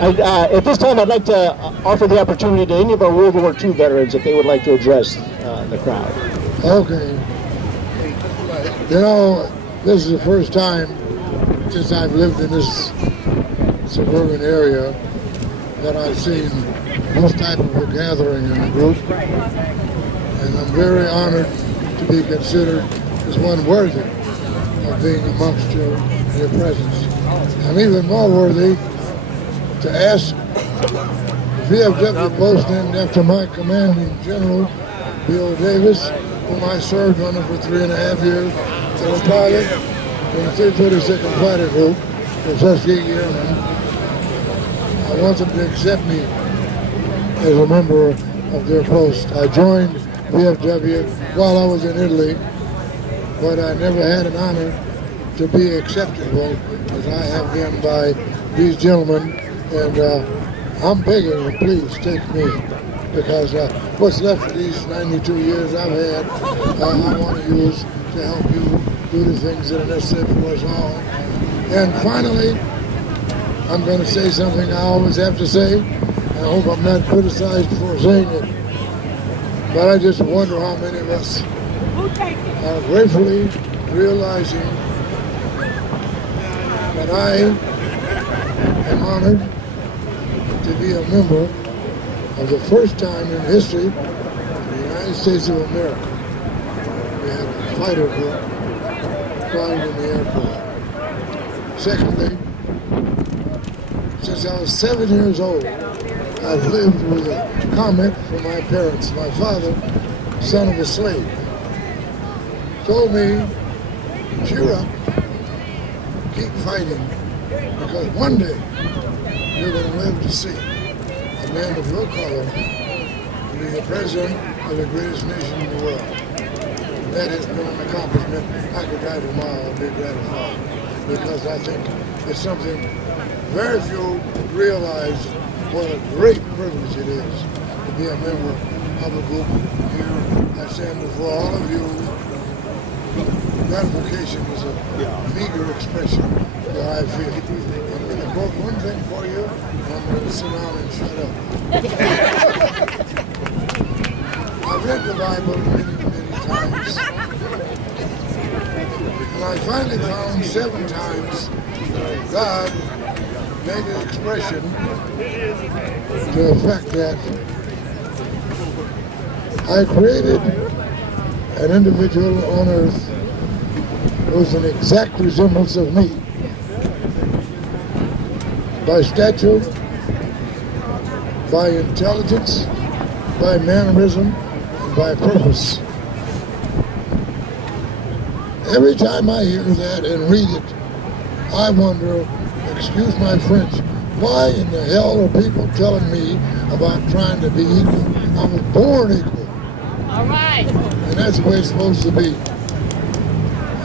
At this time, I'd like to offer the opportunity to any of our World War II veterans if they would like to address the crowd. Okay. You know, this is the first time since I've lived in this suburban area that I've seen this type of a gathering in a group. And I'm very honored to be considered as one worthy of being amongst your presence. I'm even more worthy to ask VFW Post, named after my commanding general, Bill Davis, whom I served under for 3.5 years as a pilot in the 332nd Fighter Group, the Tuskegee Airmen. I want them to accept me as a member of their post. I joined VFW while I was in Italy, but I never had an honor to be acceptable as I have been by these gentlemen, and I'm begging you, please take me, because what's left of these 92 years I've had, I want to use to help you do the things that are necessary for us all. And finally, I'm going to say something I always have to say. I hope I'm not criticized for saying it, but I just wonder how many of us are gratefully realizing that I am honored to be a member of the first time in history in the United States of America we had a fighter group flying in the airport. Secondly, since I was 7 years old, I've lived with a comment from my parents. My father, son of a slave, told me, cheer up, keep fighting, because one day you're going to live to see a man of your color to be the president of the greatest nation in the world. That has been an accomplishment. I could die tomorrow and be gratified, because I think it's something very few realize what a great privilege it is to be a member of a group here. I stand before all of you. Gratification is a meager expression that I feel. I'm going to quote one thing for you, and I'm going to sit down and shut up. I've read the Bible many, many times, and I finally found 7 times God made an expression to the fact that I created an individual on earth who was an exact resemblance of me by stature, by intelligence, by mannerism, and by purpose. Every time I hear that and read it, I wonder, excuse my French, why in the hell are people telling me about trying to be equal? I was born equal. All right. And that's the way it's supposed to be. And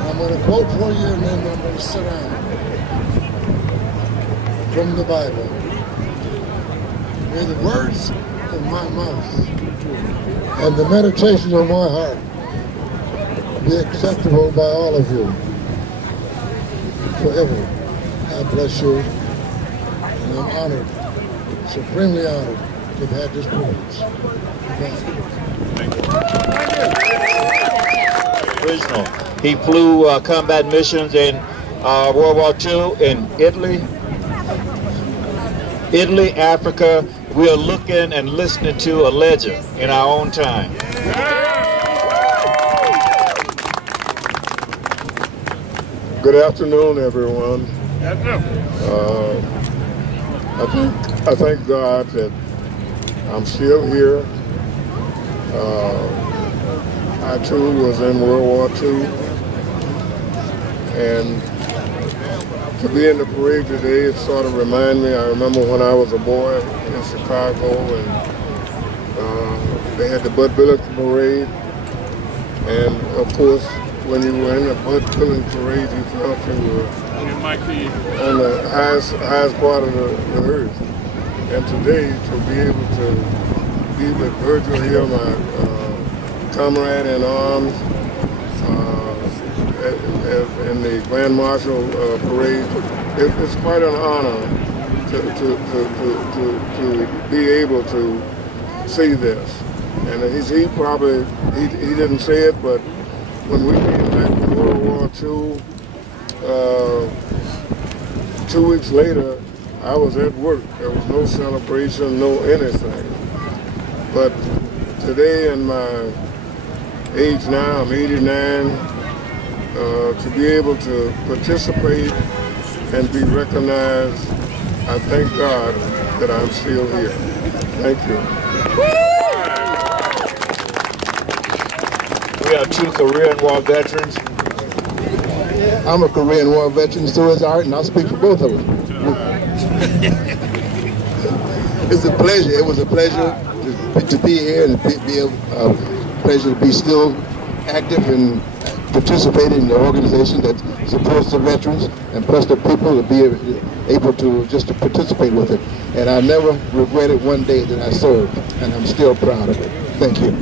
I'm going to quote for you, and then I'm going to sit down. From the Bible. May the words of my mouth and the meditations of my heart be acceptable by all of you forever. God bless you, and I'm honored, supremely honored, to have had this privilege. Original. He flew combat missions in World War II in Italy, Africa. We are looking and listening to a legend in our own time. Good afternoon, everyone. I thank God that I'm still here. I too was in World War II, and to be in the parade today, it sort of reminds me. I remember when I was a boy in Chicago, and they had the Bud Billington parade, and of course, when you were in the Bud Billington parade, you felt you were on the highest part of the earth. And today, to be able to be with Virgil here, my comrade in arms, in the Grand Marshal parade, it's quite an honor to be able to see this. And he probably, he didn't say it, but when we came back from World War II, 2 weeks later, I was at work. There was no celebration, no anything. But today in my age now, I'm 89, to be able to participate and be recognized, I thank God that I'm still here. Thank you. We have two Korean War veterans. I'm a Korean War veteran, so is Art, and I'll speak for both of them. It's a pleasure. It was a pleasure to be here and be a pleasure to be still active and participating in the organization that supports the veterans and plus the people to be able to just to participate with it. And I never regretted one day that I served, and I'm still proud of it. Thank you.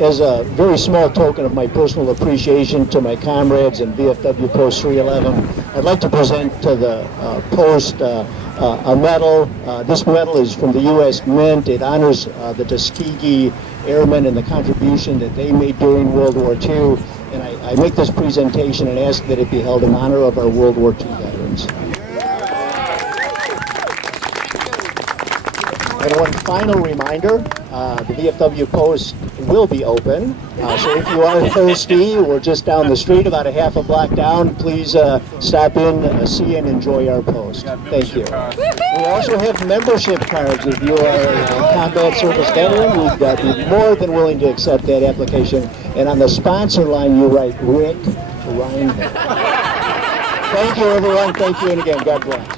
As a very small token of my personal appreciation to my comrades in VFW Post 311, I'd like to present to the Post a medal. This medal is from the U.S. Mint. It honors the Tuskegee Airmen and the contribution that they made during World War II. And I make this presentation and ask that it be held in honor of our World War II veterans. And one final reminder, the VFW Post will be open. So if you are thirsty or just down the street, about a half a block down, please stop in, see and enjoy our Post. Thank you. We also have membership cards. If you are a combat service veteran, we'd be more than willing to accept that application. And on the sponsor line, you write Rick Reinbold. Thank you, everyone. Thank you, and again, God bless.